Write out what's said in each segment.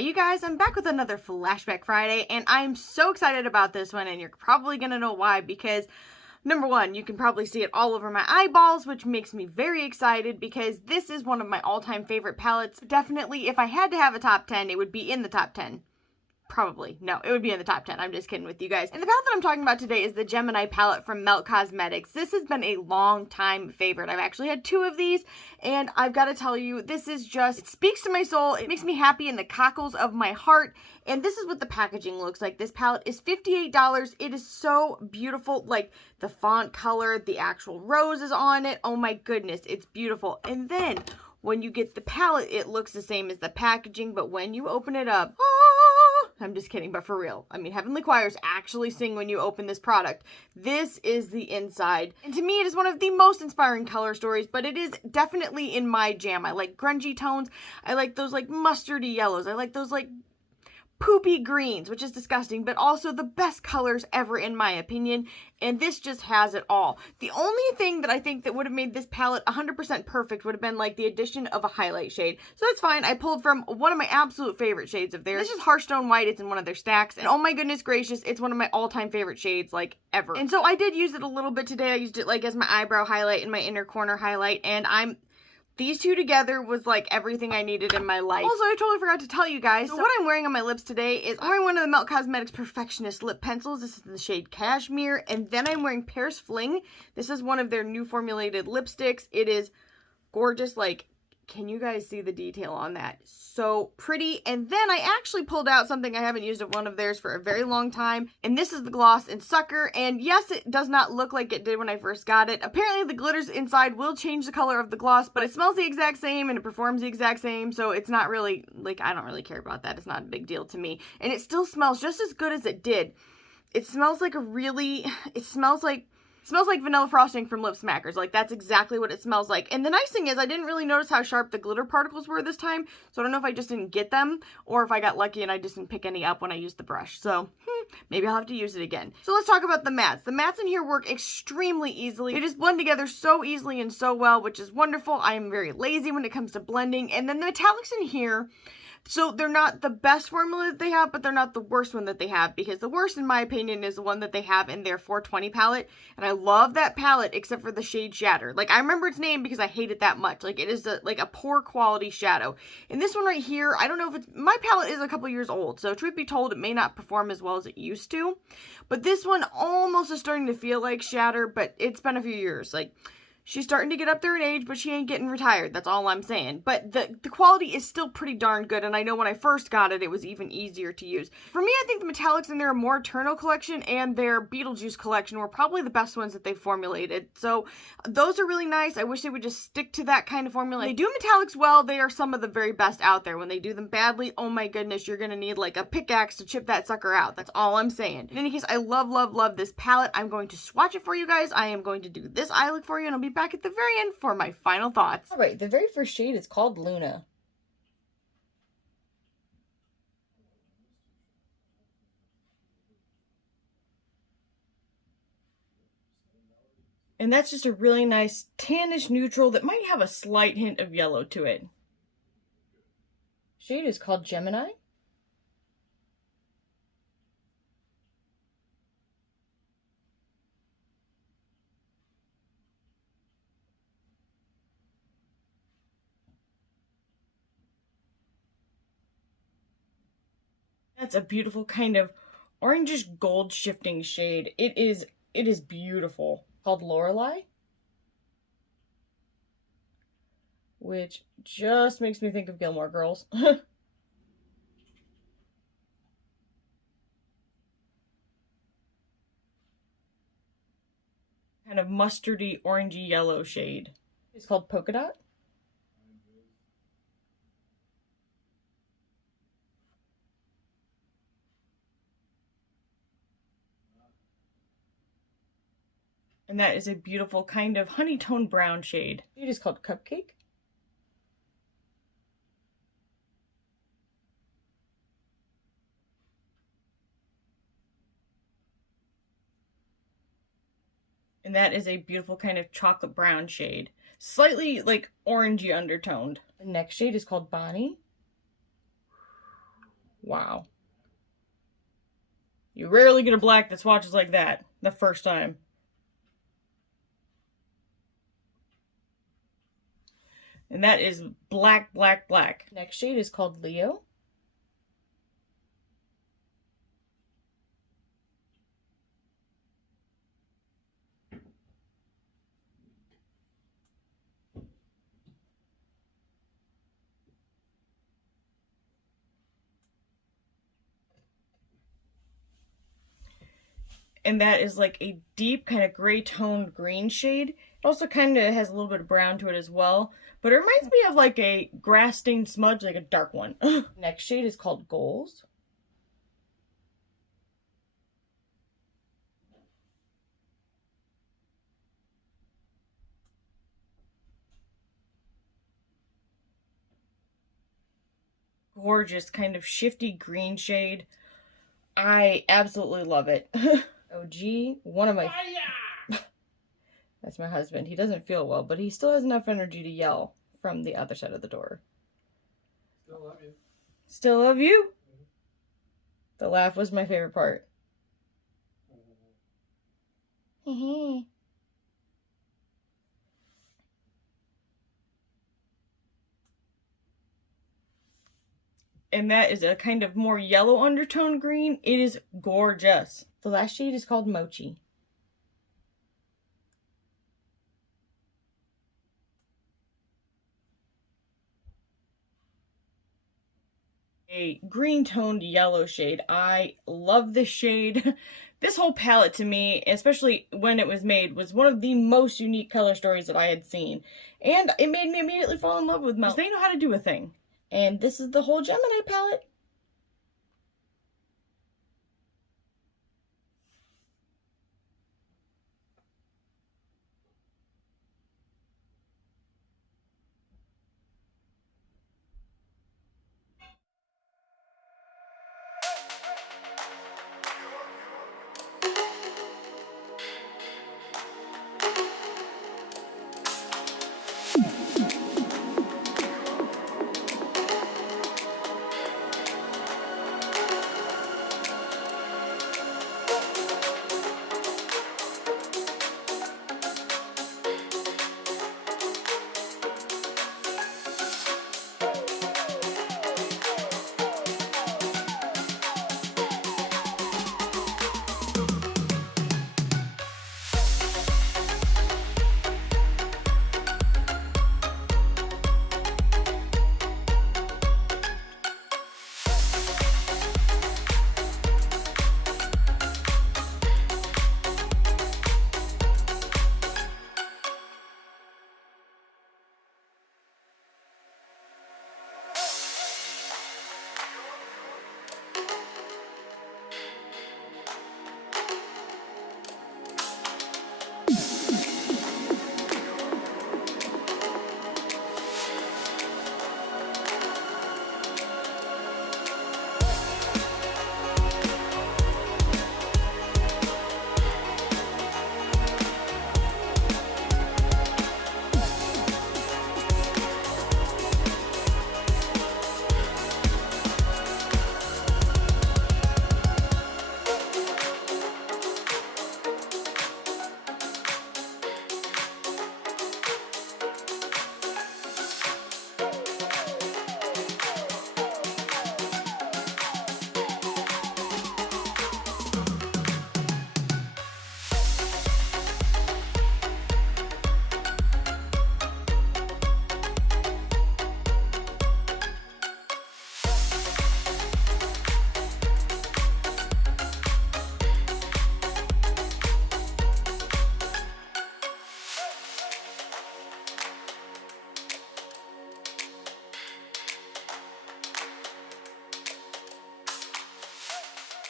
you guys, I'm back with another Flashback Friday, and I'm so excited about this one, and you're probably gonna know why, because number one, you can probably see it all over my eyeballs, which makes me very excited because this is one of my all-time favorite palettes. Definitely, if I had to have a top 10, it would be in the top 10. Probably. No, it would be in the top 10. I'm just kidding with you guys. And the palette that I'm talking about today is the Gemini palette from Melt Cosmetics. This has been a long time favorite. I've actually had 2 of these, and I've got to tell you, this is just, it speaks to my soul. It makes me happy in the cockles of my heart. And this is what the packaging looks like. This palette is $58. It is so beautiful. Like the font color, the actual roses on it. Oh my goodness, it's beautiful. And then when you get the palette, it looks the same as the packaging, but when you open it up, I'm just kidding, but for real. I mean, Heavenly Choirs actually sing when you open this product. This is the inside. And to me, it is one of the most inspiring color stories, but it is definitely in my jam. I like grungy tones. I like those like mustardy yellows. I like those like poopy greens, which is disgusting, but also the best colors ever in my opinion, and this just has it all. The only thing that I think that would have made this palette 100% perfect would have been like the addition of a highlight shade, so that's fine. I pulled from one of my absolute favorite shades of theirs. This is Harsh Stone White. It's in one of their stacks, and oh my goodness gracious, it's one of my all-time favorite shades like ever. And so I did use it a little bit today. I used it like as my eyebrow highlight and my inner corner highlight, and these two together was like everything I needed in my life. Also, I totally forgot to tell you guys, so what I'm wearing on my lips today is I'm wearing one of the Melt Cosmetics Perfectionist lip pencils. This is in the shade Cashmere, and then I'm wearing Paris Fling. This is one of their new formulated lipsticks. It is gorgeous. Like, can you guys see the detail on that? So pretty. And then I actually pulled out something I haven't used of one of theirs for a very long time, and this is the gloss in Sucker. And yes, it does not look like it did when I first got it. Apparently the glitters inside will change the color of the gloss, but it smells the exact same and it performs the exact same, so it's not really, like, I don't really care about that. It's not a big deal to me. And it still smells just as good as it did. It smells like it smells like vanilla frosting from Lip Smackers. Like, that's exactly what it smells like. And the nice thing is, I didn't really notice how sharp the glitter particles were this time, so I don't know if I just didn't get them, or if I got lucky and I just didn't pick any up when I used the brush. So, maybe I'll have to use it again. So let's talk about the mattes. The mattes in here work extremely easily. They just blend together so easily and so well, which is wonderful. I am very lazy when it comes to blending. And then the metallics in here, so they're not the best formula that they have, but they're not the worst one that they have, because the worst, in my opinion, is the one that they have in their 420 palette. And I love that palette, except for the shade Shatter. Like, I remember its name because I hate it that much. Like, it is like a poor quality shadow. And this one right here, I don't know if it's, my palette is a couple years old, so truth be told, it may not perform as well as it used to. But this one almost is starting to feel like Shatter, but it's been a few years. Like, she's starting to get up there in age, but she ain't getting retired. That's all I'm saying. But the quality is still pretty darn good, and I know when I first got it, it was even easier to use. For me, I think the metallics in their More Eternal collection and their Beetlejuice collection were probably the best ones that they formulated. So those are really nice. I wish they would just stick to that kind of formula. They do metallics well. They are some of the very best out there. When they do them badly, oh my goodness, you're going to need like a pickaxe to chip that sucker out. That's all I'm saying. In any case, I love, love, love this palette. I'm going to swatch it for you guys. I am going to do this eye look for you, and I'll be back at the very end for my final thoughts. Alright, the very first shade is called Luna. And that's just a really nice tannish neutral that might have a slight hint of yellow to it. Shade is called Gemini. That's a beautiful kind of orangish gold shifting shade. It is beautiful. Called Lorelei, which just makes me think of Gilmore Girls. Kind of mustardy orangey yellow shade. It's called Polka Dot. And that is a beautiful kind of honey tone brown shade. It is called Cupcake. And that is a beautiful kind of chocolate brown shade. Slightly like orangey undertoned. The next shade is called Bonnie. Wow. You rarely get a black that swatches like that the first time. And that is black, black, black. Next shade is called Leo. And that is like a deep kind of gray toned green shade. It also kind of has a little bit of brown to it as well. But it reminds me of like a grass stained smudge, like a dark one. Next shade is called Goals. Gorgeous kind of shifty green shade. I absolutely love it. OG, one of my... That's my husband. He doesn't feel well, but he still has enough energy to yell from the other side of the door. Still love you. Still love you? Mm-hmm. The laugh was my favorite part. Mm-hmm. And that is a kind of more yellow undertone green. It is gorgeous. The last shade is called Mochi. A green toned yellow shade. I love this shade. This whole palette to me, especially when it was made, was one of the most unique color stories that I had seen. And it made me immediately fall in love with Mel. They know how to do a thing. And this is the whole Gemini palette.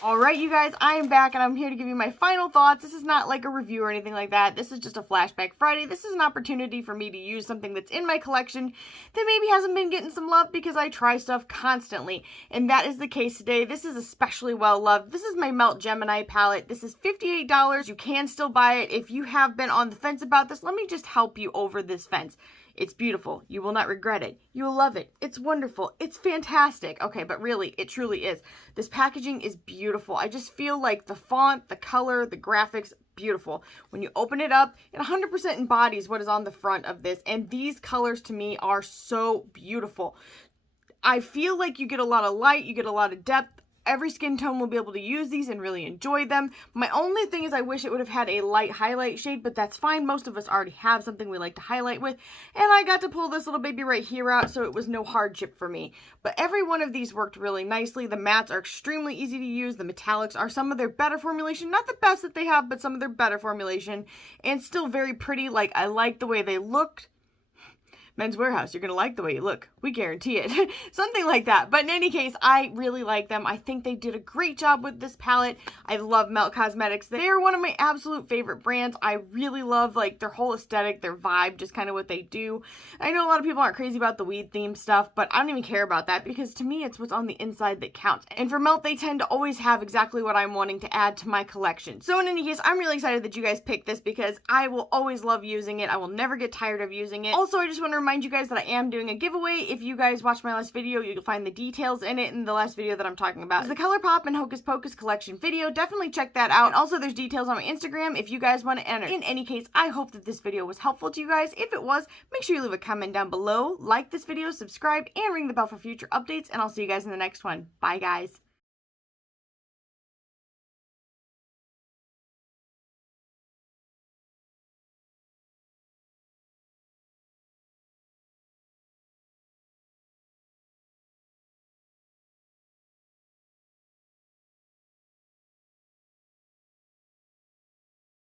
Alright, you guys, I am back and I'm here to give you my final thoughts. This is not like a review or anything like that. This is just a Flashback Friday. This is an opportunity for me to use something that's in my collection that maybe hasn't been getting some love because I try stuff constantly. And that is the case today. This is especially well loved. This is my Melt Gemini palette. This is $58. You can still buy it. If you have been on the fence about this, let me just help you over this fence. It's beautiful. You will not regret it. You will love it. It's wonderful. It's fantastic. Okay, but really, it truly is. This packaging is beautiful. I just feel like the font, the color, the graphics, beautiful. When you open it up, it 100% embodies what is on the front of this, and these colors to me are so beautiful. I feel like you get a lot of light, you get a lot of depth. Every skin tone will be able to use these and really enjoy them. My only thing is I wish it would have had a light highlight shade, but that's fine. Most of us already have something we like to highlight with, and I got to pull this little baby right here out, so it was no hardship for me. But every one of these worked really nicely. The mattes are extremely easy to use. The metallics are some of their better formulation. Not the best that they have, but some of their better formulation, and still very pretty. Like, I like the way they looked. Men's Warehouse, you're going to like the way you look. We guarantee it. Something like that. But in any case, I really like them. I think they did a great job with this palette. I love Melt Cosmetics. They're one of my absolute favorite brands. I really love like their whole aesthetic, their vibe, just kind of what they do. I know a lot of people aren't crazy about the weed theme stuff, but I don't even care about that because to me, it's what's on the inside that counts. And for Melt, they tend to always have exactly what I'm wanting to add to my collection. So in any case, I'm really excited that you guys picked this because I will always love using it. I will never get tired of using it. Also, I just want to remind you guys that I am doing a giveaway. If you guys watched my last video, you'll find the details in it in the last video that I'm talking about. It's the ColourPop and Hocus Pocus collection video. Definitely check that out. And also there's details on my Instagram if you guys want to enter. In any case, I hope that this video was helpful to you guys. If it was, make sure you leave a comment down below, like this video, subscribe, and ring the bell for future updates, and I'll see you guys in the next one. Bye, guys.